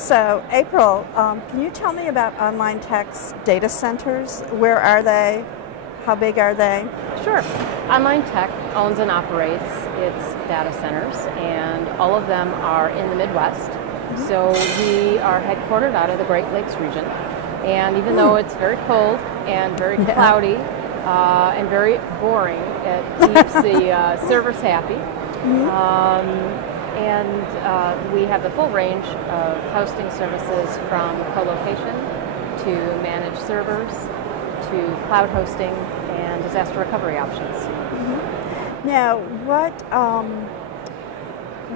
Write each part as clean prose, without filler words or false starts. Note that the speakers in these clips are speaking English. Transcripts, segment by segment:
So, April, can you tell me about Online Tech's data centers? Where are they? How big are they? Sure. Online Tech owns and operates its data centers, and all of them are in the Midwest. So we are headquartered out of the Great Lakes region. And even though it's very cold and very cloudy and very boring, it keeps the servers happy. We have the full range of hosting services from co-location to managed servers to cloud hosting and disaster recovery options. Now,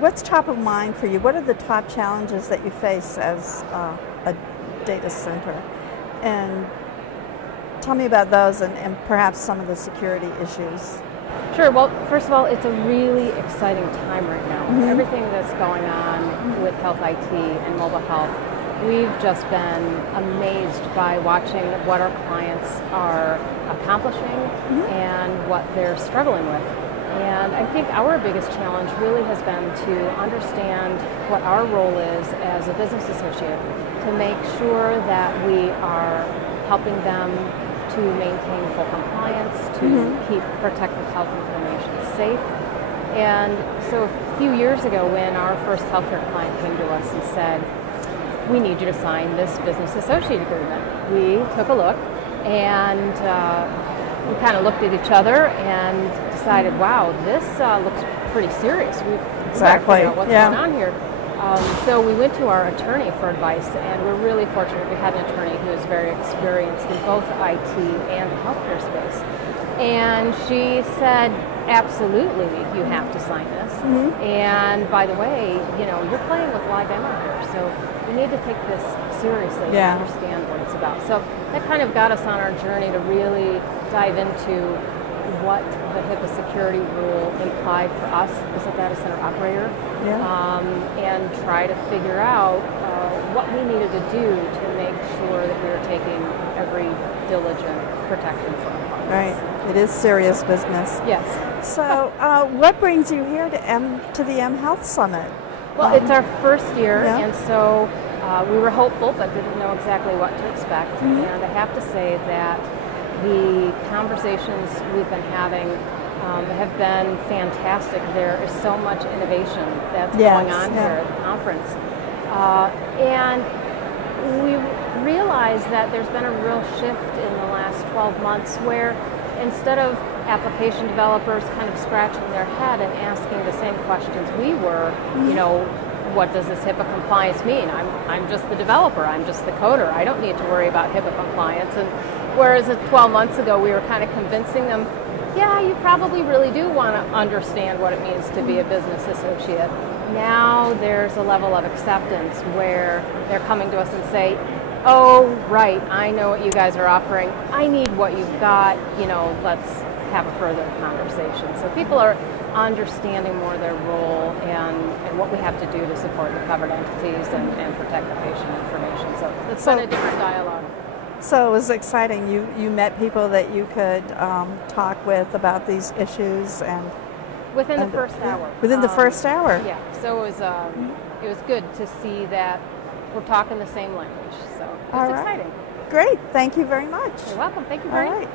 what's top of mind for you? What are the top challenges that you face as a data center? And tell me about those and perhaps some of the security issues. Sure. Well, first of all, it's a really exciting time right now. Everything that's going on with health IT and mobile health, we've just been amazed by watching what our clients are accomplishing and what they're struggling with. And I think our biggest challenge really has been to understand what our role is as a business associate to make sure that we are helping them to maintain full compliance, to keep protected health information safe. And so a few years ago when our first healthcare client came to us and said, we need you to sign this business associate agreement, we took a look and we kind of looked at each other and decided, wow, this looks pretty serious. We better figure out what's going on here. So we went to our attorney for advice, and we're really fortunate we had an attorney who is very experienced in both IT and the healthcare space. And she said, absolutely, you have to sign this. And by the way, you know, you're playing with live ammo here, so we need to take this seriously and understand what it's about. So that kind of got us on our journey to really dive into what the HIPAA security rule implied for us as a data center operator, and try to figure out what we needed to do to make sure that we were taking every diligent protection for our clients. Right. It is serious business. Yes. So what brings you here to the mHealth Summit? Well, it's our first year, and so we were hopeful but didn't know exactly what to expect. And I have to say that the conversations we've been having have been fantastic. There is so much innovation that's going on here at the conference. And we realized that there's been a real shift in the last 12 months where instead of application developers kind of scratching their head and asking the same questions we were, you know, what does this HIPAA compliance mean? I'm just the developer, I'm just the coder, I don't need to worry about HIPAA compliance. And whereas 12 months ago we were kind of convincing them, yeah, you probably really do want to understand what it means to be a business associate. Now there's a level of acceptance where they're coming to us and say, oh, right, I know what you guys are offering. I need what you've got, you know, let's have a further conversation. So people are understanding more their role and what we have to do to support the covered entities and protect the patient information. So it's been a different dialogue. So it was exciting. You met people that you could talk with about these issues and within the first hour. Within the first hour. Yeah. So it was good to see that we're talking the same language. So it's exciting. Great. Thank you very much. You're welcome. Thank you very much.